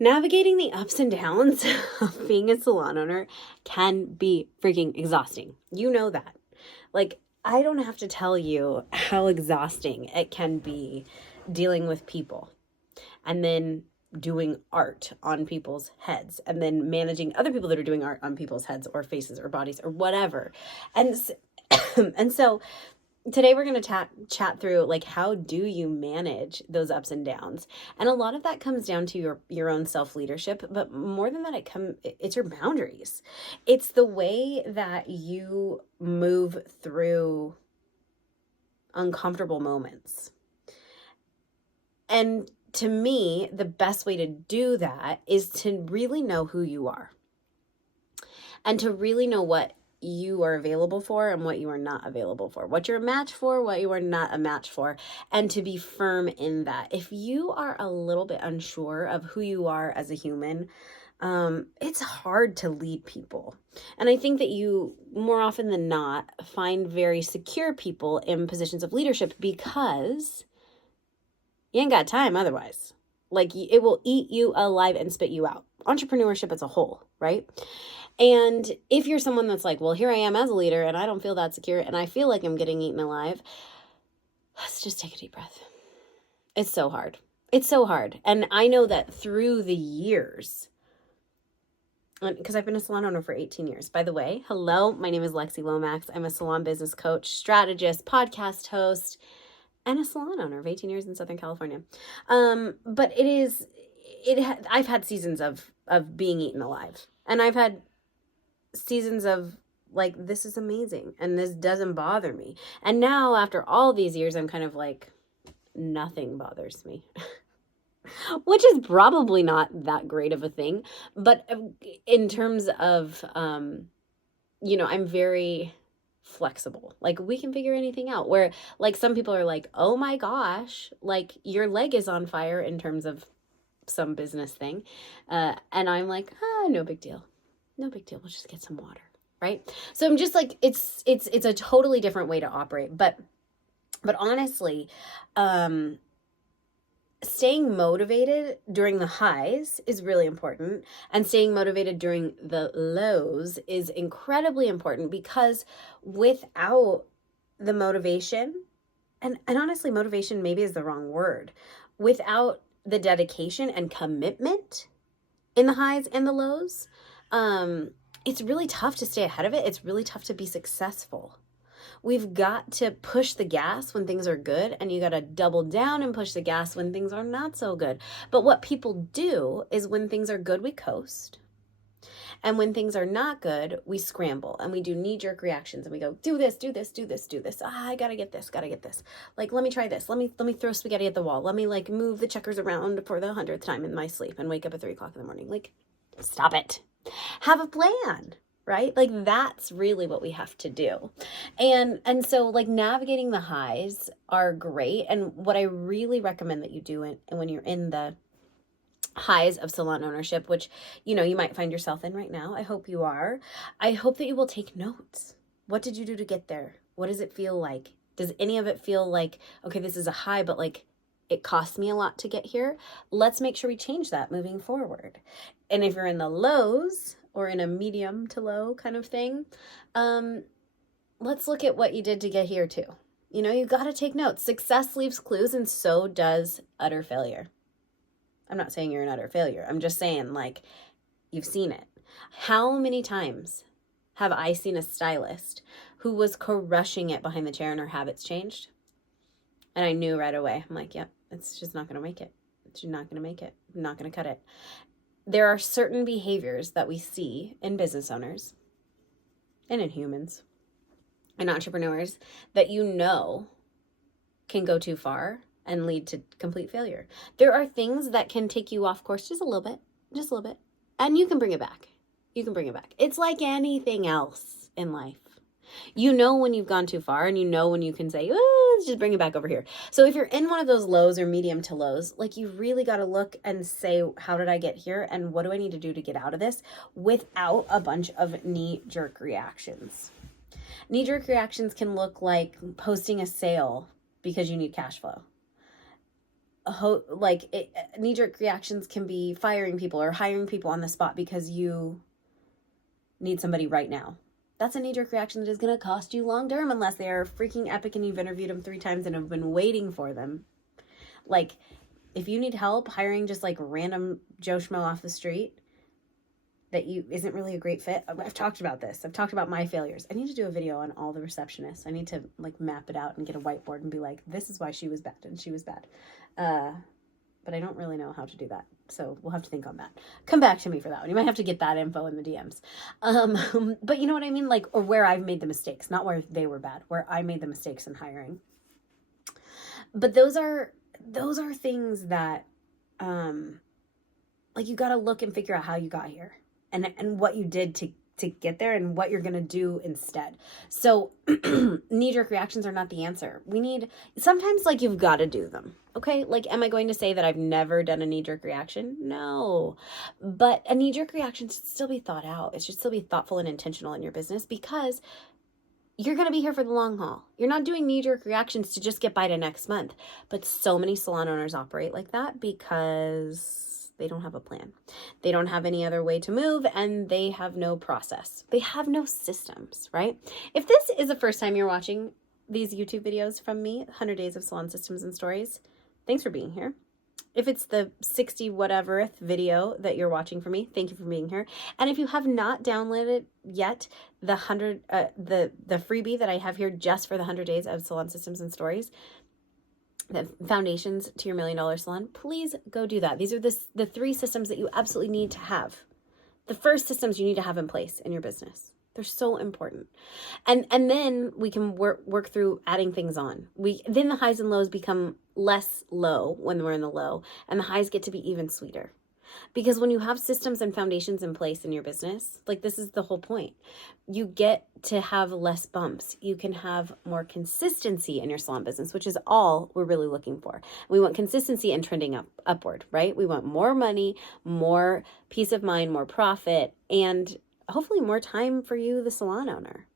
Navigating the ups and downs of being a salon owner can be freaking exhausting. You know that. Like, I don't have to tell you how exhausting it can be dealing with people and then doing art on people's heads and then managing other people that are doing art on people's heads or faces or bodies or whatever. And and so today we're going to chat through, like, how do you manage those ups and downs? And a lot of that comes down to your own self-leadership, but more than that, it's your boundaries. It's the way that you move through uncomfortable moments. And to me, the best way to do that is to really know who you are and to really know what you are available for and what you are not available for, what you're a match for, what you are not a match for, and to be firm in that. If you are a little bit unsure of who you are as a human, it's hard to lead people. And I think that you, more often than not, find very secure people in positions of leadership because you ain't got time otherwise. Like, it will eat you alive and spit you out. Entrepreneurship as a whole, right? And if you're someone that's like, well, here I am as a leader and I don't feel that secure and I feel like I'm getting eaten alive, let's just take a deep breath. It's so hard. It's so hard. And I know that through the years, because I've been a salon owner for 18 years. By the way, hello, my name is Lexi Lomax. I'm a salon business coach, strategist, podcast host, and a salon owner of 18 years in Southern California. But I've had seasons of being eaten alive. And I've had seasons of, like, this is amazing and this doesn't bother me. And now after all these years, I'm kind of like, nothing bothers me. Which is probably not that great of a thing. But in terms of, I'm very flexible. Like, we can figure anything out. Where, like, some people are like, oh my gosh, like, your leg is on fire in terms of some business thing. And I'm like, no big deal. No big deal. We'll just get some water. Right. So I'm just like, it's a totally different way to operate. But honestly, staying motivated during the highs is really important, and staying motivated during the lows is incredibly important, because without the motivation, and honestly, motivation maybe is the wrong word, without the dedication and commitment in the highs and the lows, it's really tough to stay ahead of it. It's really tough to be successful. We've got to push the gas when things are good, and you got to double down and push the gas when things are not so good. But what people do is, when things are good, we coast. And when things are not good, we scramble and we do knee-jerk reactions and we go, do this, do this, do this, do this. I gotta get this, gotta get this. Like, let me try this. Let me throw spaghetti at the wall. Let me, like, move the checkers around for the 100th time in my sleep and wake up at 3 o'clock in the morning. Like, stop it. Have a plan. Right? Like, that's really what we have to do. And so, like, navigating the highs are great. And what I really recommend that you do when you're in the highs of salon ownership, which, you might find yourself in right now. I hope you are. I hope that you will take notes. What did you do to get there? What does it feel like? Does any of it feel like, okay, this is a high, but, like, it cost me a lot to get here? Let's make sure we change that moving forward. And if you're in the lows, or in a medium to low kind of thing, let's look at what you did to get here too. You got to take notes. Success leaves clues, and so does utter failure. I'm not saying you're an utter failure. I'm just saying, like, you've seen it. How many times have I seen a stylist who was crushing it behind the chair and her habits changed? And I knew right away. I'm like, yep, it's just not going to make it. It's not going to make it. I'm not going to cut it. There are certain behaviors that we see in business owners and in humans and entrepreneurs that can go too far and lead to complete failure. There are things that can take you off course just a little bit, and you can bring it back. It's like anything else in life. When you've gone too far, and when you can say, let's just bring it back over here. So if you're in one of those lows or medium to lows, like, you really got to look and say, how did I get here? And what do I need to do to get out of this without a bunch of knee-jerk reactions?'Knee-jerk reactions can look like posting a sale because you need cash flow. knee-jerk reactions can be firing people or hiring people on the spot because you need somebody right now. That's a knee-jerk reaction that is going to cost you long-term unless they are freaking epic and you've interviewed them 3 times and have been waiting for them. Like, if you need help hiring just like random Joe Schmo off the street that isn't really a great fit. I've talked about this. I've talked about my failures. I need to do a video on all the receptionists. I need to like map it out and get a whiteboard and be like, this is why she was bad and she was bad. But I don't really know how to do that. So we'll have to think on that. Come back to me for that one. You might have to get that info in the DMs. But you know what I mean? Like, or where I've made the mistakes, not where they were bad, where I made the mistakes in hiring. But those are things that, like, you got to look and figure out how you got here and what you did to get there and what you're going to do instead. So knee-jerk reactions are not the answer. Sometimes like you've got to do them. Okay. Like, am I going to say that I've never done a knee-jerk reaction? No, but a knee-jerk reaction should still be thought out. It should still be thoughtful and intentional in your business because you're going to be here for the long haul. You're not doing knee-jerk reactions to just get by to next month. But so many salon owners operate like that because they don't have a plan. They don't have any other way to move and they have no process. They have no systems, right? If this is the first time you're watching these YouTube videos from me, 100 Days of Salon Systems and Stories, thanks for being here. If it's the 60 whateverth video that you're watching for me, thank you for being here. And if you have not downloaded yet the freebie that I have here just for the 100 Days of Salon Systems and Stories, the foundations to your $1 million salon, please go do that. These are the 3 systems that you absolutely need to have. The first systems you need to have in place in your business. They're so important. And then we can work through adding things on. Then the highs and lows become less low when we're in the low, and the highs get to be even sweeter. Because when you have systems and foundations in place in your business, like, this is the whole point. You get to have less bumps. You can have more consistency in your salon business, which is all we're really looking for. We want consistency and trending upward, right? We want more money, more peace of mind, more profit, and hopefully more time for you, the salon owner.